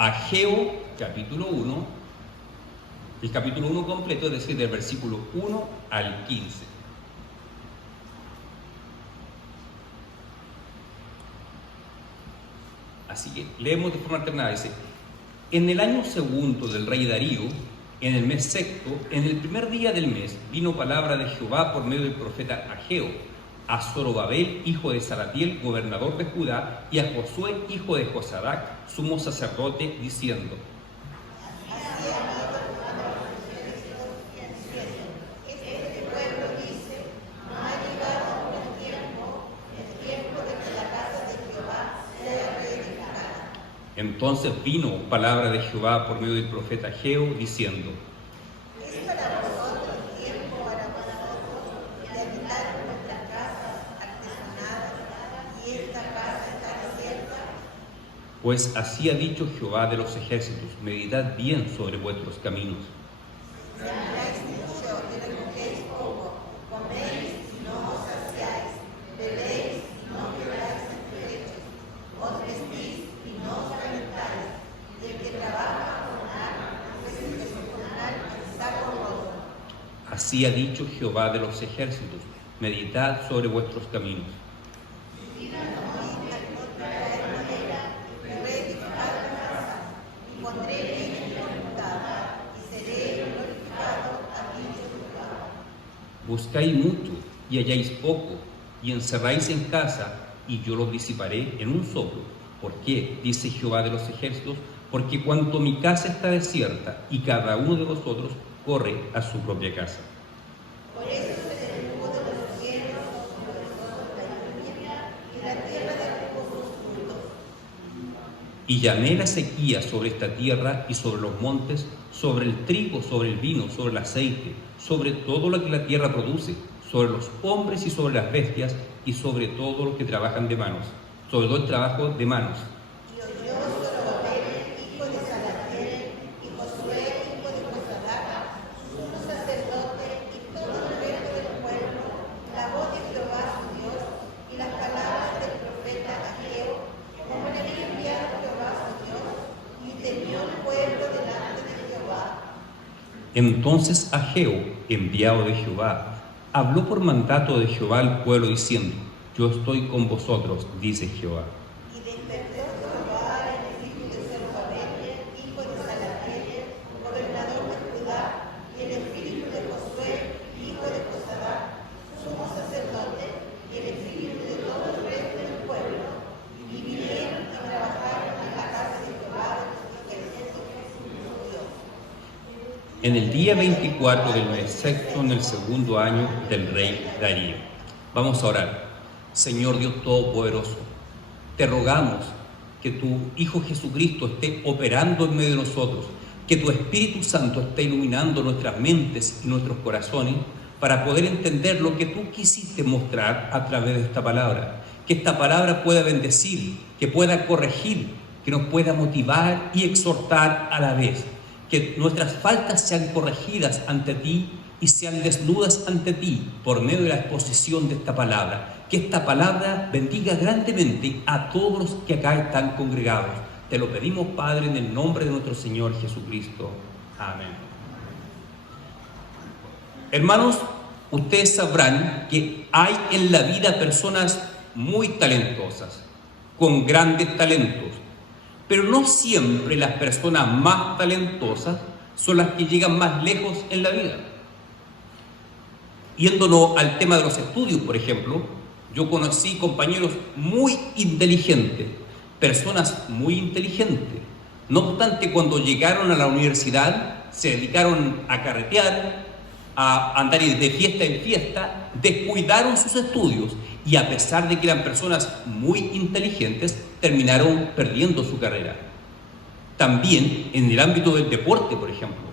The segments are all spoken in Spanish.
Ageo, capítulo 1, el capítulo 1 completo, es decir, del versículo 1 al 15. Así que leemos de forma alternada. Dice: en el año segundo del rey Darío, en el mes sexto, en el primer día del mes, vino palabra de Jehová por medio del profeta Ageo a Zorobabel, hijo de Salatiel, gobernador de Judá, y a Josué, hijo de Josadac, sumo sacerdote, diciendo: entonces vino palabra de Jehová por medio del profeta Ageo, diciendo: pues así ha dicho Jehová de los ejércitos, meditad bien sobre vuestros caminos. Así ha dicho Jehová de los ejércitos, meditad sobre vuestros caminos. Buscáis mucho y halláis poco, y encerráis en casa, y yo los disiparé en un soplo. ¿Por qué? Dice Jehová de los ejércitos: porque cuanto mi casa está desierta, y cada uno de vosotros corre a su propia casa. Por eso se detuvo de los cielos sobre vosotros la lluvia, y la tierra derramó sus frutos. Y llamé la sequía sobre esta tierra y sobre los montes, sobre el trigo, sobre el vino, sobre el aceite, sobre todo lo que la tierra produce, sobre los hombres y sobre las bestias, y sobre todo los que trabajan de manos, sobre todo el trabajo de manos. Y oyó Zorobabel, hijo de Salatiel, y Josué, hijo de Josadac, sumo sacerdote, y todo el resto del pueblo, la voz de Jehová su Dios, y las palabras del profeta Ageo, como le había enviado Jehová su Dios, y temió el pueblo delante de Jehová. Entonces Ageo, enviado de Jehová, habló por mandato de Jehová al pueblo, diciendo: yo estoy con vosotros, dice Jehová. Y despertó Jehová el espíritu de Zorobabel, hijo de Salatiel, gobernador de Judá, y el espíritu de Josué, hijo de Josadac, sumo sacerdote, y el espíritu de todo el resto del pueblo, y vinieron y trabajaron en la casa de Jehová de los ejércitos su Dios. En el día 24 del mes sexto, en el segundo año del rey Darío. Vamos a orar. Señor Dios Todopoderoso, te rogamos que tu Hijo Jesucristo esté operando en medio de nosotros, que tu Espíritu Santo esté iluminando nuestras mentes y nuestros corazones para poder entender lo que tú quisiste mostrar a través de esta palabra. Que esta palabra pueda bendecir, que pueda corregir, que nos pueda motivar y exhortar a la vez. Que nuestras faltas sean corregidas ante ti y sean desnudas ante ti por medio de la exposición de esta palabra. Que esta palabra bendiga grandemente a todos los que acá están congregados. Te lo pedimos, Padre, en el nombre de nuestro Señor Jesucristo. Amén. Hermanos, ustedes sabrán que hay en la vida personas muy talentosas, con grandes talentos, pero no siempre las personas más talentosas son las que llegan más lejos en la vida. Yéndonos al tema de los estudios, por ejemplo, yo conocí compañeros muy inteligentes, personas muy inteligentes. No obstante, cuando llegaron a la universidad, se dedicaron a carretear, a andar de fiesta en fiesta, descuidaron sus estudios y a pesar de que eran personas muy inteligentes, terminaron perdiendo su carrera. También en el ámbito del deporte, por ejemplo.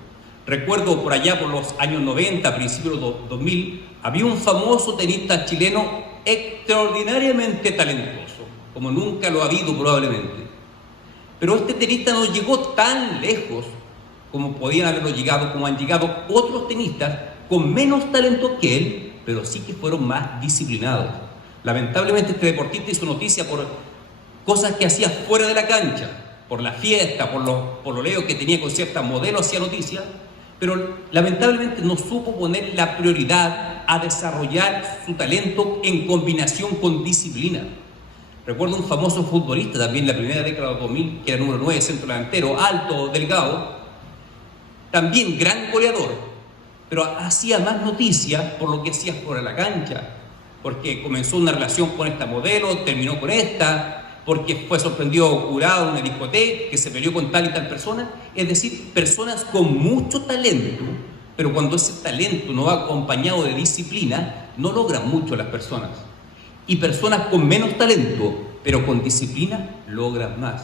Recuerdo por allá por los años 90, principios de los 2000, había un famoso tenista chileno extraordinariamente talentoso, como nunca lo ha habido probablemente. Pero este tenista no llegó tan lejos como podían haberlo llegado, como han llegado otros tenistas con menos talento que él, pero sí que fueron más disciplinados. Lamentablemente este deportista hizo noticia por cosas que hacía fuera de la cancha, por la fiesta, por los pololeos que tenía con ciertas modelos, hacía noticias, pero lamentablemente no supo poner la prioridad a desarrollar su talento en combinación con disciplina. Recuerdo un famoso futbolista también en la primera década de 2000, que era número 9, centro delantero, alto, delgado, también gran goleador, pero hacía más noticias por lo que hacía fuera de la cancha, porque comenzó una relación con esta modelo, terminó con esta, porque fue sorprendido o curado en una discoteca, que se peleó con tal y tal persona. Es decir, personas con mucho talento, pero cuando ese talento no va acompañado de disciplina, no logran mucho las personas. Y personas con menos talento, pero con disciplina, logran más.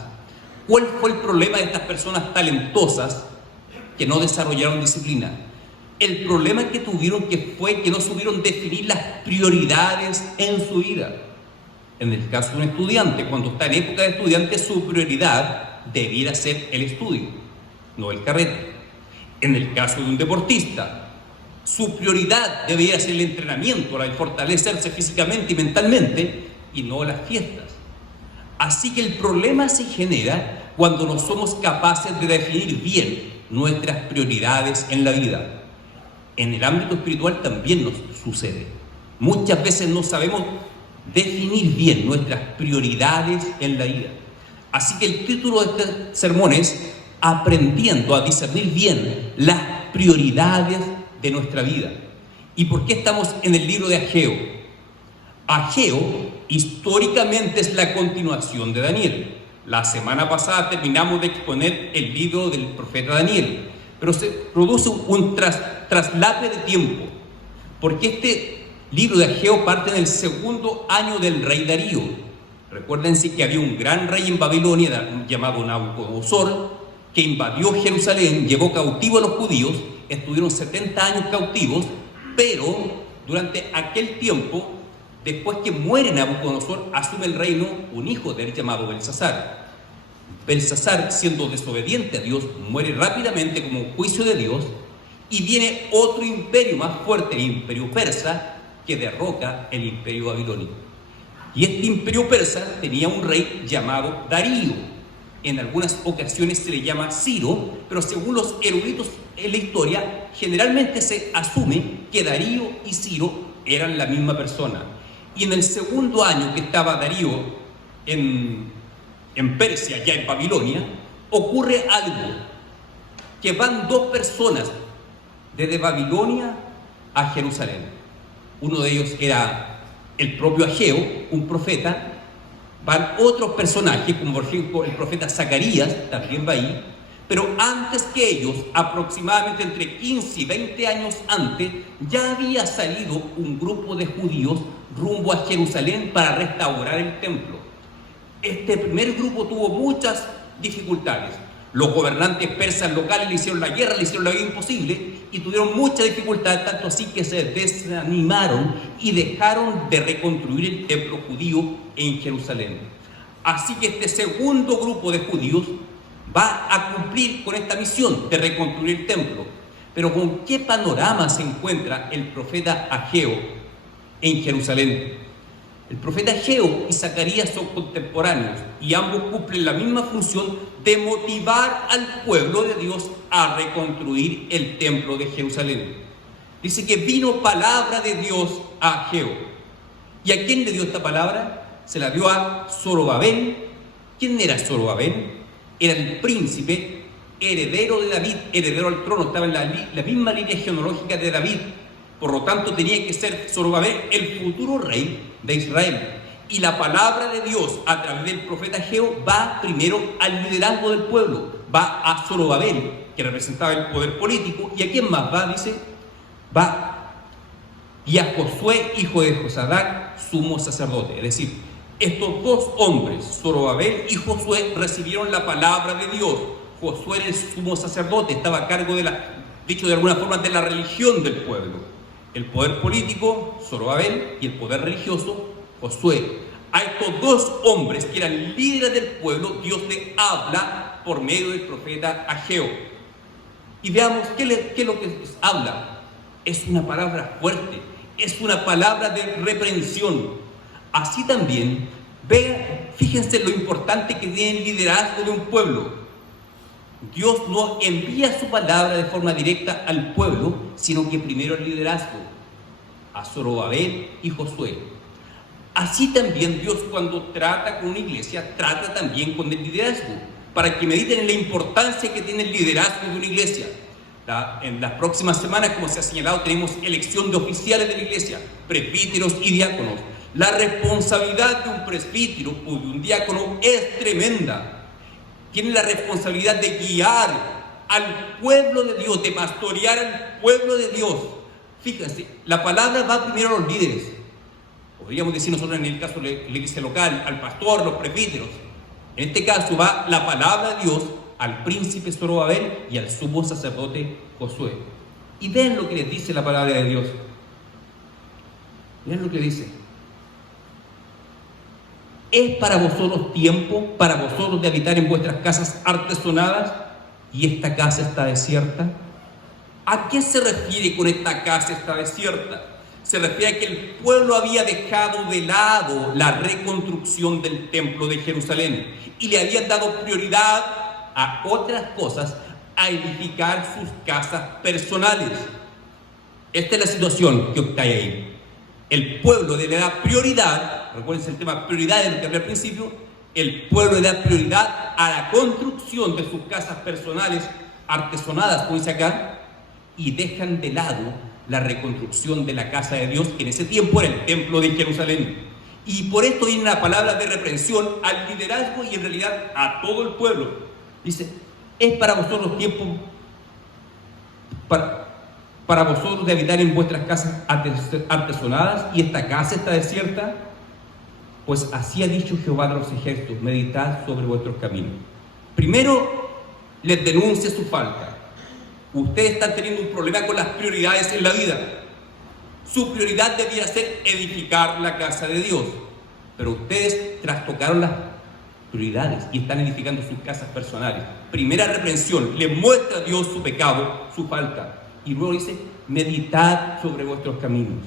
¿Cuál fue el problema de estas personas talentosas que no desarrollaron disciplina? El problema que tuvieron fue que no supieron definir las prioridades en su vida. En el caso de un estudiante, cuando está en época de estudiante, su prioridad debiera ser el estudio, no el carrete. En el caso de un deportista, su prioridad debería ser el entrenamiento, el fortalecerse físicamente y mentalmente, y no las fiestas. Así que el problema se genera cuando no somos capaces de definir bien nuestras prioridades en la vida. En el ámbito espiritual también nos sucede. Muchas veces no sabemos definir bien nuestras prioridades en la vida. Así que el título de este sermón es Aprendiendo a discernir bien las prioridades de nuestra vida. ¿Y por qué estamos en el libro de Ageo? Ageo históricamente es la continuación de Daniel. La semana pasada terminamos de exponer el libro del profeta Daniel, pero se produce un traslape de tiempo, porque este libro de Ageo parte en el segundo año del rey Darío. Recuérdense que había un gran rey en Babilonia llamado Nabucodonosor, que invadió Jerusalén, llevó cautivo a los judíos, estuvieron 70 años cautivos, pero durante aquel tiempo, después que muere Nabucodonosor, asume el reino un hijo de él llamado Belsasar. Belsasar, siendo desobediente a Dios, muere rápidamente como un juicio de Dios, y viene otro imperio más fuerte, el imperio persa, que derroca el imperio babilónico. Y este imperio persa tenía un rey llamado Darío. En algunas ocasiones se le llama Ciro, pero según los eruditos en la historia, generalmente se asume que Darío y Ciro eran la misma persona. Y en el segundo año que estaba Darío en Persia, ya en Babilonia, ocurre algo, que van dos personas desde Babilonia a Jerusalén. Uno de ellos era el propio Ageo, un profeta. Van otros personajes, como por ejemplo el profeta Zacarías, también va ahí, pero antes que ellos, aproximadamente entre 15 y 20 años antes, ya había salido un grupo de judíos rumbo a Jerusalén para restaurar el templo. Este primer grupo tuvo muchas dificultades. Los gobernantes persas locales le hicieron la guerra, le hicieron la vida imposible y tuvieron mucha dificultad, tanto así que se desanimaron y dejaron de reconstruir el templo judío en Jerusalén. Así que este segundo grupo de judíos va a cumplir con esta misión de reconstruir el templo. Pero ¿con qué panorama se encuentra el profeta Ageo en Jerusalén? El profeta Ageo y Zacarías son contemporáneos y ambos cumplen la misma función de motivar al pueblo de Dios a reconstruir el templo de Jerusalén. Dice que vino palabra de Dios a Ageo. ¿Y a quién le dio esta palabra? Se la dio a Zorobabel. ¿Quién era Zorobabel? Era el príncipe heredero de David, heredero al trono, estaba en la misma línea genealógica de David. Por lo tanto, tenía que ser Zorobabel el futuro rey de Israel. Y la palabra de Dios a través del profeta Ageo va primero al liderazgo del pueblo, va a Zorobabel, que representaba el poder político. ¿Y a quién más va? Dice, va y a Josué, hijo de Josadac, sumo sacerdote. Es decir, estos dos hombres, Zorobabel y Josué, recibieron la palabra de Dios. Josué era el sumo sacerdote, estaba a cargo dicho de alguna forma, de la religión del pueblo. El poder político, Zorobabel, y el poder religioso, Josué. A estos dos hombres que eran líderes del pueblo, Dios le habla por medio del profeta Ageo. Y veamos qué es lo que les habla. Es una palabra fuerte, es una palabra de reprensión. Así también, fíjense lo importante que tiene el liderazgo de un pueblo. Dios no envía su palabra de forma directa al pueblo, sino que primero el liderazgo, a Zorobabel y Josué. Así también Dios, cuando trata con una iglesia, trata también con el liderazgo, para que mediten en la importancia que tiene el liderazgo de una iglesia. En las próximas semanas, como se ha señalado, tenemos elección de oficiales de la iglesia, presbíteros y diáconos. La responsabilidad de un presbítero o de un diácono es tremenda. Tiene la responsabilidad de guiar al pueblo de Dios, de pastorear al pueblo de Dios. Fíjense, la palabra va primero a los líderes. Podríamos decir nosotros en el caso de la iglesia local, al pastor, los presbíteros. En este caso va la palabra de Dios al príncipe Zorobabel y al sumo sacerdote Josué. Y vean lo que les dice la palabra de Dios. Vean lo que dice. ¿Es para vosotros tiempo, para vosotros de habitar en vuestras casas artesonadas, y esta casa está desierta? ¿A qué se refiere con esta casa está desierta? Se refiere a que el pueblo había dejado de lado la reconstrucción del templo de Jerusalén y le habían dado prioridad a otras cosas, a edificar sus casas personales. Esta es la situación que hay ahí. El pueblo le da prioridad, recuerden el tema prioridad del que hablé al principio, el pueblo le da prioridad a la construcción de sus casas personales artesonadas, como dice acá, y dejan de lado la reconstrucción de la casa de Dios, que en ese tiempo era el templo de Jerusalén. Y por esto viene una palabra de reprensión al liderazgo y en realidad a todo el pueblo. Dice, ¿es para vosotros tiempo para vosotros de habitar en vuestras casas artesonadas y esta casa está desierta? Pues así ha dicho Jehová de los ejércitos, meditad sobre vuestros caminos. Primero, les denuncia su falta. Ustedes están teniendo un problema con las prioridades en la vida. Su prioridad debiera ser edificar la casa de Dios, pero ustedes trastocaron las prioridades y están edificando sus casas personales. Primera reprensión, le muestra a Dios su pecado, su falta. Y luego dice, meditad sobre vuestros caminos.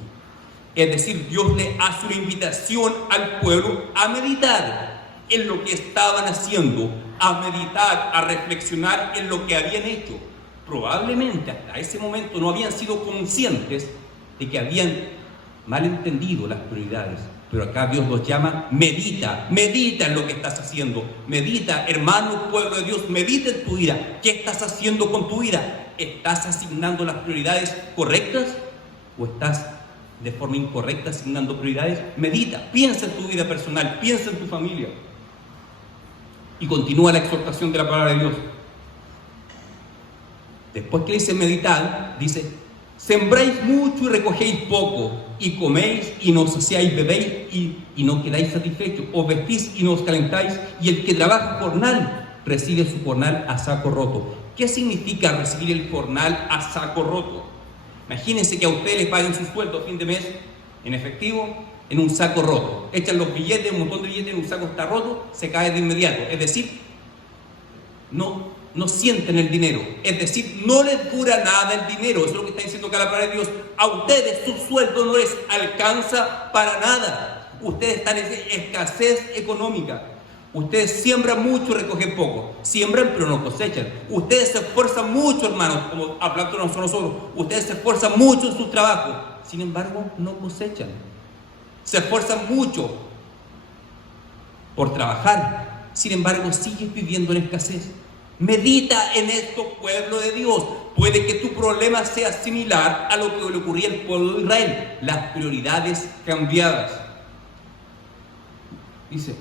Es decir, Dios le hace una invitación al pueblo a meditar en lo que estaban haciendo, a meditar, a reflexionar en lo que habían hecho. Probablemente hasta ese momento no habían sido conscientes de que habían malentendido las prioridades. Pero acá Dios los llama, medita en lo que estás haciendo. Medita, hermano, pueblo de Dios, medita en tu vida. ¿Qué estás haciendo con tu vida? ¿Estás asignando las prioridades correctas o estás de forma incorrecta asignando prioridades? Medita, piensa en tu vida personal, piensa en tu familia. Y continúa la exhortación de la palabra de Dios. Después que dice meditar, dice, sembráis mucho y recogéis poco, y coméis y no os saciáis, bebéis y no quedáis satisfechos, os vestís y no os calentáis, y el que trabaja jornal recibe su jornal a saco roto. ¿Qué significa recibir el jornal a saco roto? Imagínense que a ustedes les paguen su sueldo a fin de mes en efectivo, en un saco roto. Echan los billetes, un montón de billetes en un saco, está roto, se cae de inmediato. Es decir, no sienten el dinero. Es decir, no les dura nada el dinero. Eso es lo que está diciendo acá la palabra de Dios. A ustedes su sueldo no les alcanza para nada. Ustedes están en escasez económica. Ustedes siembran mucho y recogen poco. Siembran pero no cosechan. Ustedes se esfuerzan mucho, hermanos, como hablando nosotros. Ustedes se esfuerzan mucho en sus trabajos. Sin embargo, no cosechan. Se esfuerzan mucho por trabajar. Sin embargo, siguen viviendo en escasez. Medita en esto, pueblo de Dios. Puede que tu problema sea similar a lo que le ocurría al pueblo de Israel. Las prioridades cambiadas. Dice,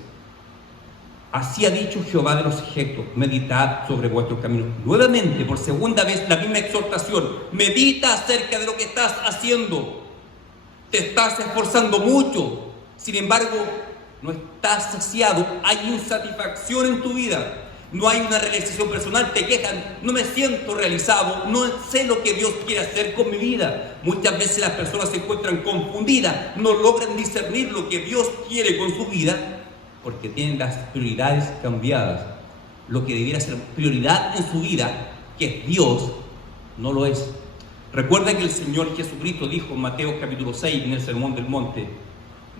así ha dicho Jehová de los ejércitos, meditad sobre vuestros caminos. Nuevamente, por segunda vez, la misma exhortación. Medita acerca de lo que estás haciendo. Te estás esforzando mucho. Sin embargo, no estás saciado. Hay insatisfacción en tu vida. No hay una realización personal, te quejan, no me siento realizado, no sé lo que Dios quiere hacer con mi vida. Muchas veces las personas se encuentran confundidas, no logran discernir lo que Dios quiere con su vida, porque tienen las prioridades cambiadas. Lo que debiera ser prioridad en su vida, que es Dios, no lo es. Recuerda que el Señor Jesucristo dijo en Mateo capítulo 6, en el Sermón del Monte,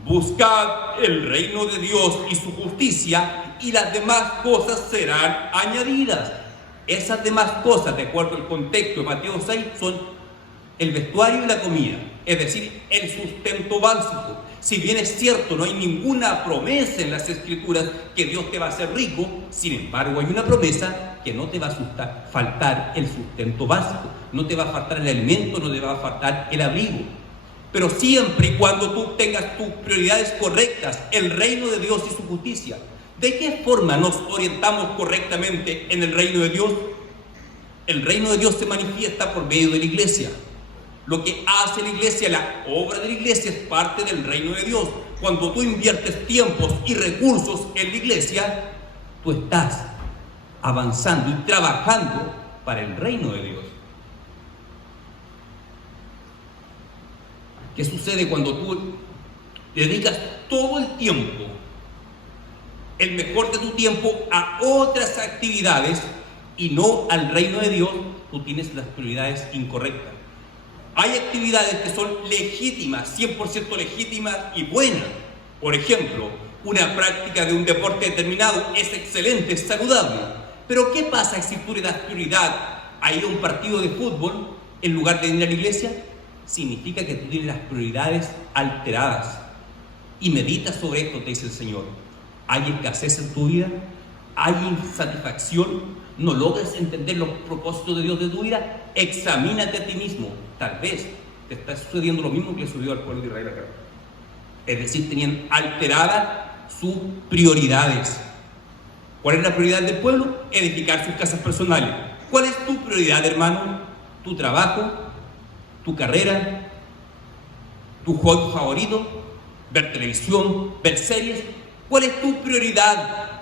Buscad el reino de Dios y su justicia, y las demás cosas serán añadidas. Esas demás cosas, de acuerdo al contexto de Mateo 6, son el vestuario y la comida, es decir, el sustento básico. Si bien es cierto, no hay ninguna promesa en las Escrituras que Dios te va a hacer rico, sin embargo hay una promesa que no te va a faltar el sustento básico, no te va a faltar el alimento, no te va a faltar el abrigo. Pero siempre y cuando tú tengas tus prioridades correctas, el reino de Dios y su justicia. ¿De qué forma nos orientamos correctamente en el reino de Dios? El reino de Dios se manifiesta por medio de la iglesia. Lo que hace la iglesia, la obra de la iglesia, es parte del reino de Dios. Cuando tú inviertes tiempos y recursos en la iglesia, tú estás avanzando y trabajando para el reino de Dios. ¿Qué sucede cuando tú dedicas todo el tiempo, el mejor de tu tiempo, a otras actividades y no al reino de Dios? Tú tienes las prioridades incorrectas. Hay actividades que son legítimas, 100% legítimas y buenas. Por ejemplo, una práctica de un deporte determinado es excelente, es saludable. Pero ¿qué pasa si tú le das prioridad a ir a un partido de fútbol en lugar de ir a la iglesia? Significa que tú tienes las prioridades alteradas. Y medita sobre esto, te dice el Señor. ¿Hay escasez en tu vida? ¿Hay insatisfacción? ¿No logras entender los propósitos de Dios de tu vida? Examínate a ti mismo. Tal vez te está sucediendo lo mismo que le sucedió al pueblo de Israel acá. Es decir, tenían alteradas sus prioridades. ¿Cuál es la prioridad del pueblo? Edificar sus casas personales. ¿Cuál es tu prioridad, hermano? ¿Tu trabajo? ¿Tu carrera? ¿Tu hobby favorito? ¿Ver televisión? ¿Ver series? ¿Cuál es tu prioridad?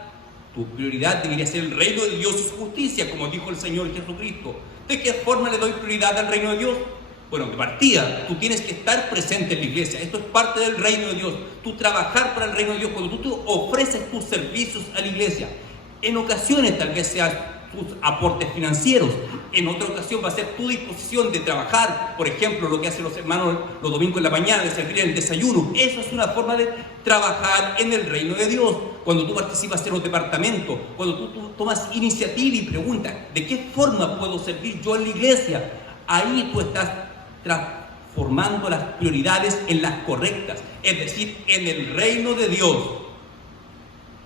Tu prioridad debería ser el reino de Dios y su justicia, como dijo el Señor Jesucristo. ¿De qué forma le doy prioridad al reino de Dios? Bueno, de partida, tú tienes que estar presente en la iglesia. Esto es parte del reino de Dios. Tú trabajar para el reino de Dios, cuando tú ofreces tus servicios a la iglesia. En ocasiones tal vez sean tus aportes financieros. En otra ocasión va a ser tu disposición de trabajar. Por ejemplo, lo que hacen los hermanos los domingos en la mañana, de servir el desayuno. Eso es una forma de trabajar en el reino de Dios. Cuando tú participas en los departamentos, cuando tú tomas iniciativa y preguntas, ¿de qué forma puedo servir yo en la iglesia? Ahí tú estás transformando las prioridades en las correctas, es decir, en el reino de Dios.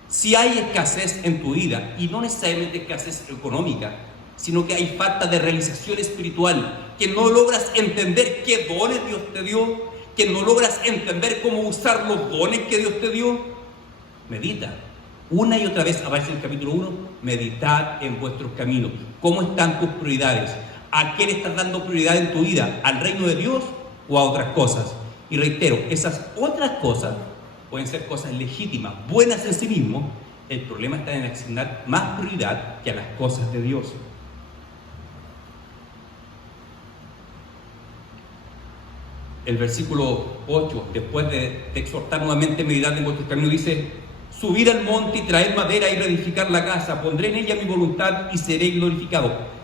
Si hay escasez en tu vida, y no necesariamente escasez económica, sino que hay falta de realización espiritual, que no logras entender qué dones Dios te dio, que no logras entender cómo usar los dones que Dios te dio, medita. Una y otra vez aparece en el capítulo 1, meditad en vuestros caminos. ¿Cómo están tus prioridades? ¿A qué le estás dando prioridad en tu vida? ¿Al reino de Dios o a otras cosas? Y reitero, esas otras cosas pueden ser cosas legítimas, buenas en sí mismos. El problema está en asignar más prioridad que a las cosas de Dios. El versículo 8, después de exhortar nuevamente meditad en vuestros caminos, dice: subir al monte y traer madera y reedificar la casa, pondré en ella mi voluntad y seré glorificado.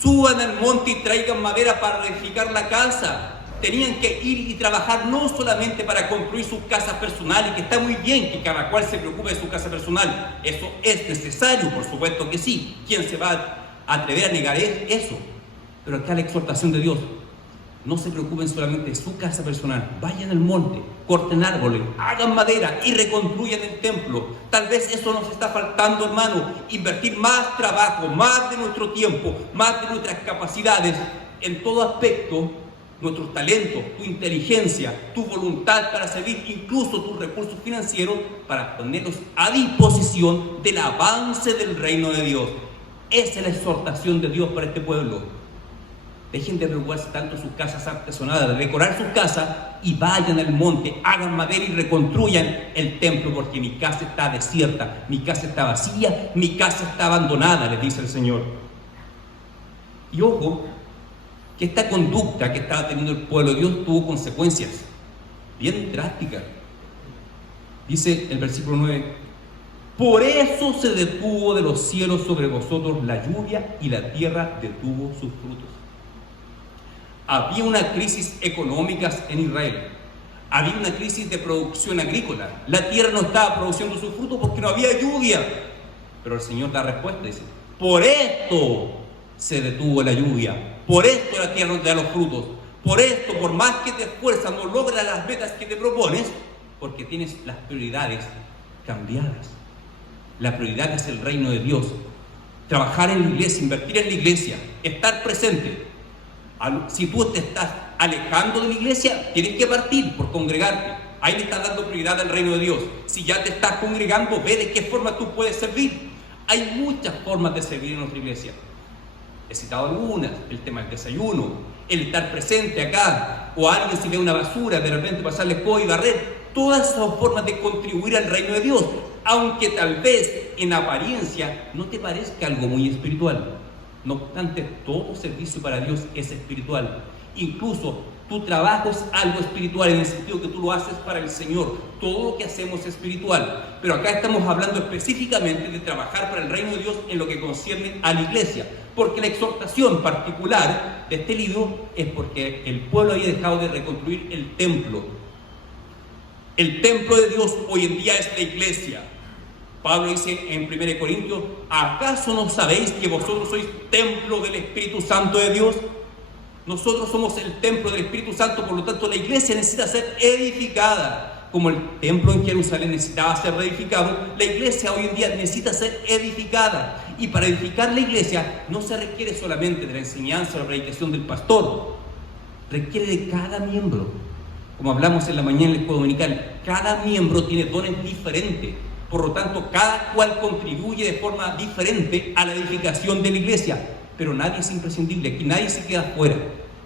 Suban al monte y traigan madera para reedificar la casa. Tenían que ir y trabajar no solamente para construir sus casas personales, que está muy bien que cada cual se preocupe de su casa personal. Eso es necesario, por supuesto que sí. ¿Quién se va a atrever a negar eso? Pero acá la exhortación de Dios: no se preocupen solamente de su casa personal. Vayan al monte, corten árboles, hagan madera y reconstruyan el templo. Tal vez eso nos está faltando, hermano. Invertir más trabajo, más de nuestro tiempo, más de nuestras capacidades en todo aspecto, nuestros talentos, tu inteligencia, tu voluntad para servir, incluso tus recursos financieros, para ponerlos a disposición del avance del reino de Dios. Esa es la exhortación de Dios para este pueblo. Dejen de preocuparse tanto sus casas artesonadas, de decorar sus casas, y vayan al monte, hagan madera y reconstruyan el templo, porque mi casa está desierta, mi casa está vacía, mi casa está abandonada, les dice el Señor. Y ojo, que esta conducta que estaba teniendo el pueblo de Dios tuvo consecuencias bien drásticas. Dice el versículo 9: por eso se detuvo de los cielos sobre vosotros la lluvia, y la tierra detuvo sus frutos. Había una crisis económica en Israel. Había una crisis de producción agrícola. La tierra no estaba produciendo su fruto porque no había lluvia. Pero el Señor da respuesta, dice: por esto se detuvo la lluvia, por esto la tierra no te da los frutos, por esto, por más que te esfuerzas, no logras las metas que te propones, porque tienes las prioridades cambiadas. La prioridad es el reino de Dios. Trabajar en la iglesia, invertir en la iglesia, estar presente. Si tú te estás alejando de la iglesia, tienes que partir por congregarte. Ahí le estás dando prioridad al reino de Dios. Si ya te estás congregando, ve de qué forma tú puedes servir. Hay muchas formas de servir en nuestra iglesia. He citado algunas: el tema del desayuno, el estar presente acá, o alguien si ve una basura, de repente pasarle escoba y barrer. Todas son formas de contribuir al reino de Dios, aunque tal vez en apariencia no te parezca algo muy espiritual. No obstante, todo servicio para Dios es espiritual. Incluso tu trabajo es algo espiritual, en el sentido que tú lo haces para el Señor. Todo lo que hacemos es espiritual. Pero acá estamos hablando específicamente de trabajar para el reino de Dios en lo que concierne a la iglesia. Porque la exhortación particular de este libro es porque el pueblo había dejado de reconstruir el templo. El templo de Dios hoy en día es la iglesia. Pablo dice en 1 Corintios: ¿acaso no sabéis que vosotros sois templo del Espíritu Santo de Dios? Nosotros somos el templo del Espíritu Santo, por lo tanto la iglesia necesita ser edificada. Como el templo en Jerusalén necesitaba ser reedificado, la iglesia hoy en día necesita ser edificada. Y para edificar la iglesia no se requiere solamente de la enseñanza o la predicación del pastor, requiere de cada miembro. Como hablamos en la mañana en la escuela dominical, cada miembro tiene dones diferentes. Por lo tanto, cada cual contribuye de forma diferente a la edificación de la iglesia. Pero nadie es imprescindible, aquí nadie se queda fuera.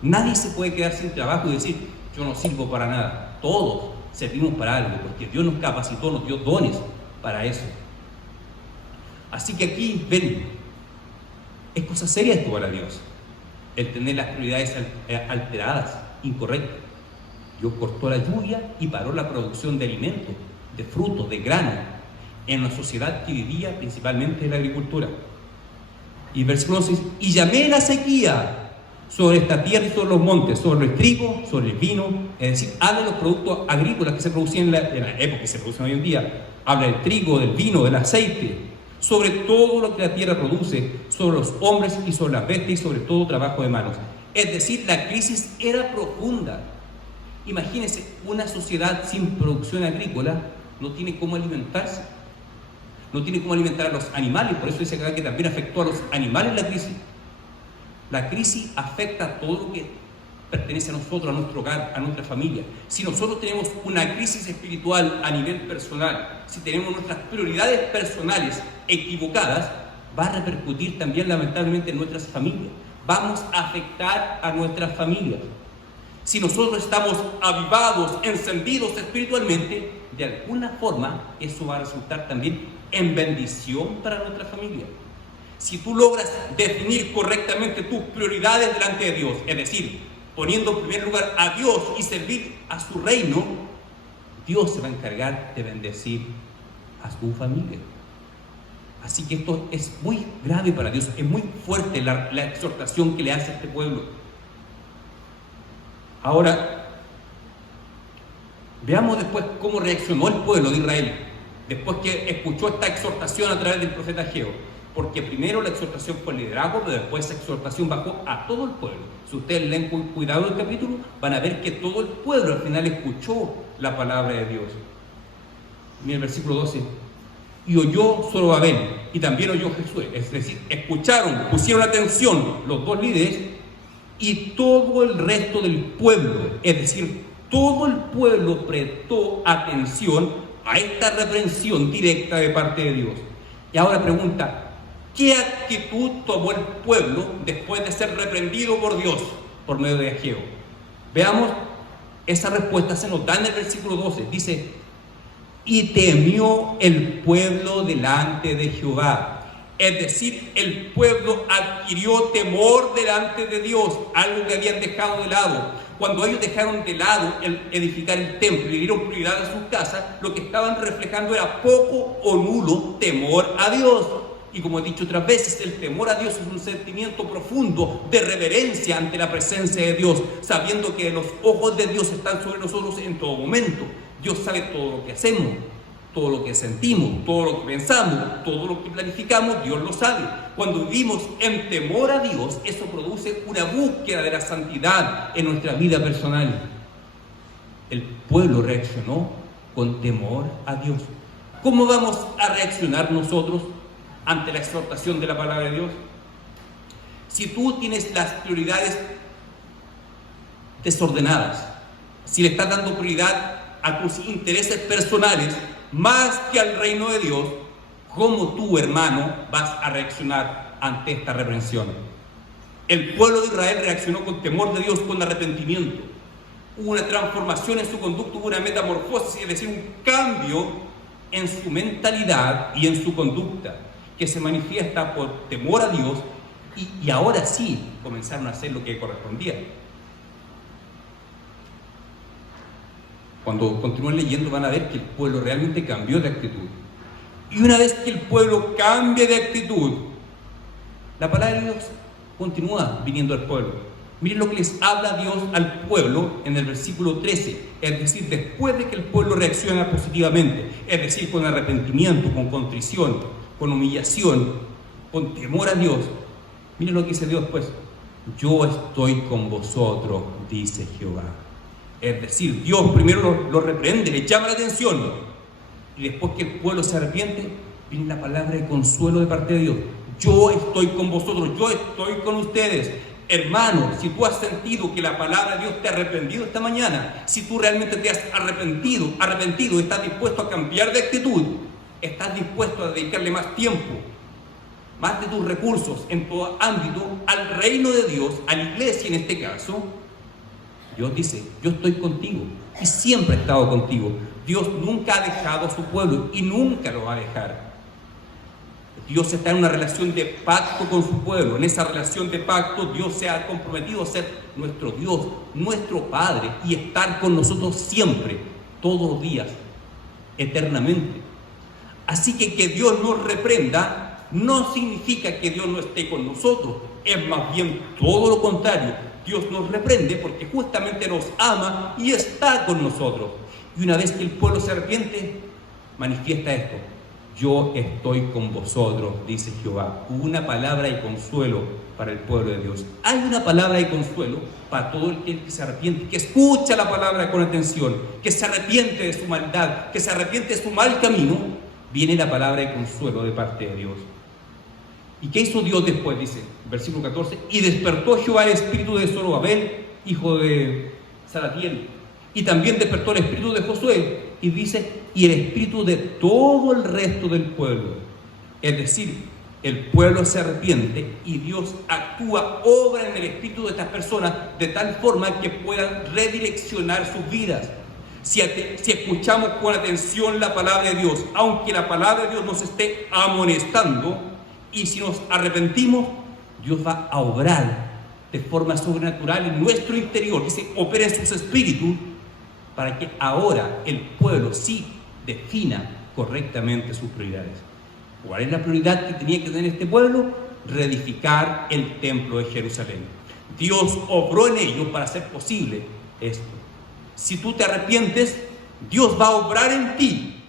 Nadie se puede quedar sin trabajo y decir: yo no sirvo para nada. Todos servimos para algo, porque Dios nos capacitó, nos dio dones para eso. Así que aquí, ven, es cosa seria esto para Dios, el tener las prioridades alteradas, incorrectas. Dios cortó la lluvia y paró la producción de alimentos, de frutos, de grano, en una sociedad que vivía principalmente de la agricultura. Y versículo 6: y llamé la sequía sobre esta tierra y sobre los montes, sobre el trigo, sobre el vino. Es decir, habla de los productos agrícolas que se producían en la época que se producen hoy en día. Habla del trigo, del vino, del aceite, sobre todo lo que la tierra produce, sobre los hombres y sobre las bestias y sobre todo trabajo de manos. Es decir, la crisis era profunda. Imagínense, una sociedad sin producción agrícola no tiene cómo alimentarse. No tiene cómo alimentar a los animales. Por eso dice acá que también afectó a los animales la crisis. La crisis afecta a todo lo que pertenece a nosotros, a nuestro hogar, a nuestra familia. Si nosotros tenemos una crisis espiritual a nivel personal, si tenemos nuestras prioridades personales equivocadas, va a repercutir también lamentablemente en nuestras familias. Vamos a afectar a nuestras familias. Si nosotros estamos avivados, encendidos espiritualmente, de alguna forma eso va a resultar también en bendición para nuestra familia. Si tú logras definir correctamente tus prioridades delante de Dios, es decir, poniendo en primer lugar a Dios y servir a su reino, Dios se va a encargar de bendecir a tu familia. Así que esto es muy grave para Dios, es muy fuerte la exhortación que le hace a este pueblo. Ahora, veamos después cómo reaccionó el pueblo de Israel, después que escuchó esta exhortación a través del profeta Ageo. Porque primero la exhortación fue el liderazgo, pero después esa exhortación bajó a todo el pueblo. Si ustedes leen con cuidado el capítulo, van a ver que todo el pueblo al final escuchó la palabra de Dios. Mira el versículo 12. Y oyó Zorobabel, y también oyó Josué. Es decir, escucharon, pusieron atención los dos líderes, y todo el resto del pueblo, es decir, todo el pueblo prestó atención a esta reprensión directa de parte de Dios. Y ahora pregunta: ¿qué actitud tomó el pueblo después de ser reprendido por Dios por medio de Ageo? Veamos, esa respuesta se nos da en el versículo 12. Dice: y temió el pueblo delante de Jehová. Es decir, el pueblo adquirió temor delante de Dios, algo que habían dejado de lado. Cuando ellos dejaron de lado el edificar el templo y le dieron prioridad a sus casas, lo que estaban reflejando era poco o nulo temor a Dios. Y como he dicho otras veces, el temor a Dios es un sentimiento profundo de reverencia ante la presencia de Dios, sabiendo que los ojos de Dios están sobre nosotros en todo momento. Dios sabe todo lo que hacemos, todo lo que sentimos, todo lo que pensamos, todo lo que planificamos, Dios lo sabe. Cuando vivimos en temor a Dios, eso produce una búsqueda de la santidad en nuestra vida personal. El pueblo reaccionó con temor a Dios. ¿Cómo vamos a reaccionar nosotros ante la exhortación de la palabra de Dios? Si tú tienes las prioridades desordenadas, si le estás dando prioridad a tus intereses personales más que al reino de Dios, ¿cómo tú, hermano, vas a reaccionar ante esta reprensión? El pueblo de Israel reaccionó con temor de Dios, con arrepentimiento. Hubo una transformación en su conducta, hubo una metamorfosis, es decir, un cambio en su mentalidad y en su conducta, que se manifiesta por temor a Dios, y ahora sí comenzaron a hacer lo que correspondía. Cuando continúen leyendo van a ver que el pueblo realmente cambió de actitud. Y una vez que el pueblo cambia de actitud, la palabra de Dios continúa viniendo al pueblo. Miren lo que les habla Dios al pueblo en el versículo 13, es decir, después de que el pueblo reacciona positivamente, es decir, con arrepentimiento, con contrición, con humillación, con temor a Dios. Miren lo que dice Dios después: yo estoy con vosotros, dice Jehová. Es decir, Dios primero lo reprende, le llama la atención, y después que el pueblo se arrepiente, viene la palabra de consuelo de parte de Dios. Yo estoy con vosotros, yo estoy con ustedes. Hermano, si tú has sentido que la palabra de Dios te ha arrepentido esta mañana, si tú realmente te has arrepentido, estás dispuesto a cambiar de actitud, estás dispuesto a dedicarle más tiempo, más de tus recursos en todo ámbito al reino de Dios, a la iglesia en este caso, Dios dice: yo estoy contigo y siempre he estado contigo. Dios nunca ha dejado a su pueblo y nunca lo va a dejar. Dios está en una relación de pacto con su pueblo. En esa relación de pacto Dios se ha comprometido a ser nuestro Dios, nuestro Padre, y estar con nosotros siempre, todos los días, eternamente. Así que Dios nos reprenda no significa que Dios no esté con nosotros, es más bien todo lo contrario. Dios nos reprende porque justamente nos ama y está con nosotros. Y una vez que el pueblo se arrepiente, manifiesta esto: yo estoy con vosotros, dice Jehová. Una palabra de consuelo para el pueblo de Dios. Hay una palabra de consuelo para todo el que se arrepiente, que escucha la palabra con atención, que se arrepiente de su maldad, que se arrepiente de su mal camino. Viene la palabra de consuelo de parte de Dios. ¿Y qué hizo Dios después? Dice, versículo 14: y despertó Jehová el espíritu de Zorobabel, hijo de Salatiel, y también despertó el espíritu de Josué, y dice, y el espíritu de todo el resto del pueblo. Es decir, el pueblo se arrepiente y Dios actúa, obra en el espíritu de estas personas de tal forma que puedan redireccionar sus vidas. Si escuchamos con atención la palabra de Dios, aunque la palabra de Dios nos esté amonestando, y si nos arrepentimos, Dios va a obrar de forma sobrenatural en nuestro interior. Dice, opera en sus espíritus, para que ahora el pueblo sí defina correctamente sus prioridades. ¿Cuál es la prioridad que tenía que tener este pueblo? Reedificar el templo de Jerusalén. Dios obró en ello para hacer posible esto. Si tú te arrepientes, Dios va a obrar en ti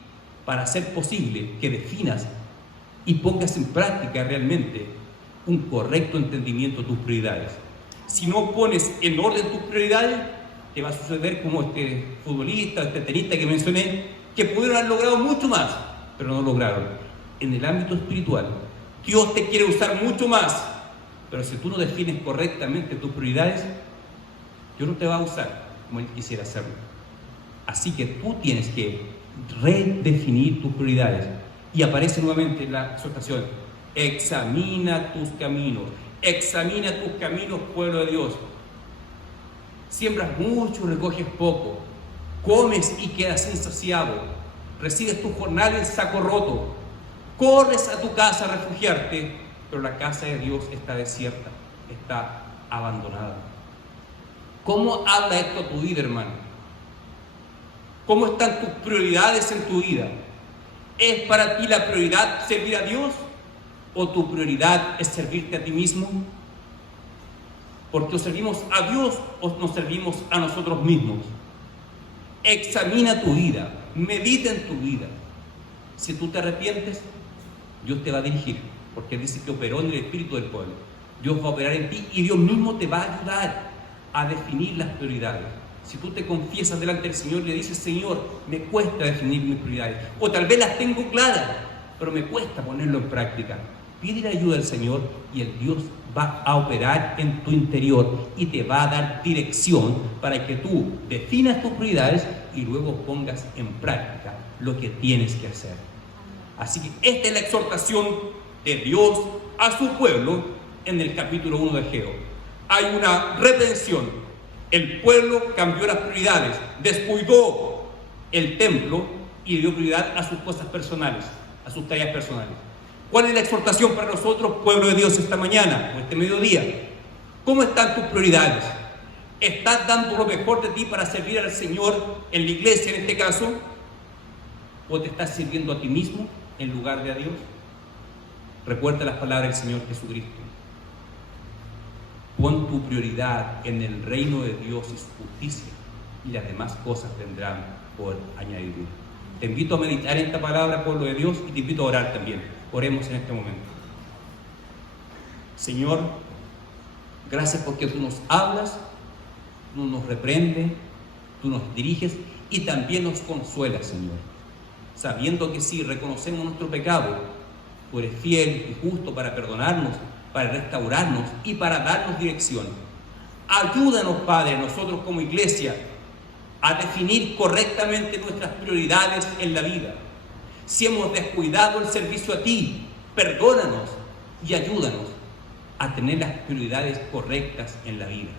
para hacer posible que definas y pongas en práctica realmente un correcto entendimiento de tus prioridades. Si no pones en orden tus prioridades, te va a suceder como este futbolista, este tenista que mencioné, que pudieron haber logrado mucho más, pero no lograron. En el ámbito espiritual, Dios te quiere usar mucho más, pero si tú no defines correctamente tus prioridades, Dios no te va a usar como Él quisiera hacerlo. Así que tú tienes que redefinir tus prioridades. Y aparece nuevamente la exhortación: examina tus caminos, pueblo de Dios. Siembras mucho, recoges poco, comes y quedas insaciado, recibes tu jornal en saco roto, corres a tu casa a refugiarte, pero la casa de Dios está desierta, está abandonada. ¿Cómo habla esto a tu vida, hermano? ¿Cómo están tus prioridades en tu vida? ¿Es para ti la prioridad servir a Dios? ¿O tu prioridad es servirte a ti mismo? Porque o servimos a Dios o nos servimos a nosotros mismos. Examina tu vida, medita en tu vida. Si tú te arrepientes, Dios te va a dirigir, porque dice que operó en el espíritu del pueblo. Dios va a operar en ti y Dios mismo te va a ayudar a definir las prioridades. Si tú te confiesas delante del Señor y le dices, Señor, me cuesta definir mis prioridades, o tal vez las tengo claras, pero me cuesta ponerlo en práctica, pide la ayuda del Señor y el Dios va a operar en tu interior y te va a dar dirección para que tú definas tus prioridades y luego pongas en práctica lo que tienes que hacer. Así que esta es la exhortación de Dios a su pueblo en el capítulo 1 de Ageo. Hay una reprensión. El pueblo cambió las prioridades, descuidó el templo y dio prioridad a sus cosas personales, a sus tareas personales. ¿Cuál es la exhortación para nosotros, pueblo de Dios, esta mañana o este mediodía? ¿Cómo están tus prioridades? ¿Estás dando lo mejor de ti para servir al Señor en la iglesia, en este caso? ¿O te estás sirviendo a ti mismo en lugar de a Dios? Recuerda las palabras del Señor Jesucristo. Pon tu prioridad en el reino de Dios y su justicia, y las demás cosas vendrán por añadidura. Te invito a meditar en esta palabra, pueblo de Dios, y te invito a orar también. Oremos en este momento. Señor, gracias porque tú nos hablas, tú nos reprendes, tú nos diriges y también nos consuelas, Señor. Sabiendo que si reconocemos nuestro pecado, tú eres fiel y justo para perdonarnos, para restaurarnos y para darnos dirección. Ayúdanos, Padre, nosotros como iglesia, a definir correctamente nuestras prioridades en la vida. Si hemos descuidado el servicio a ti, perdónanos y ayúdanos a tener las prioridades correctas en la vida.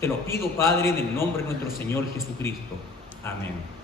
Te lo pido, Padre, en el nombre de nuestro Señor Jesucristo. Amén.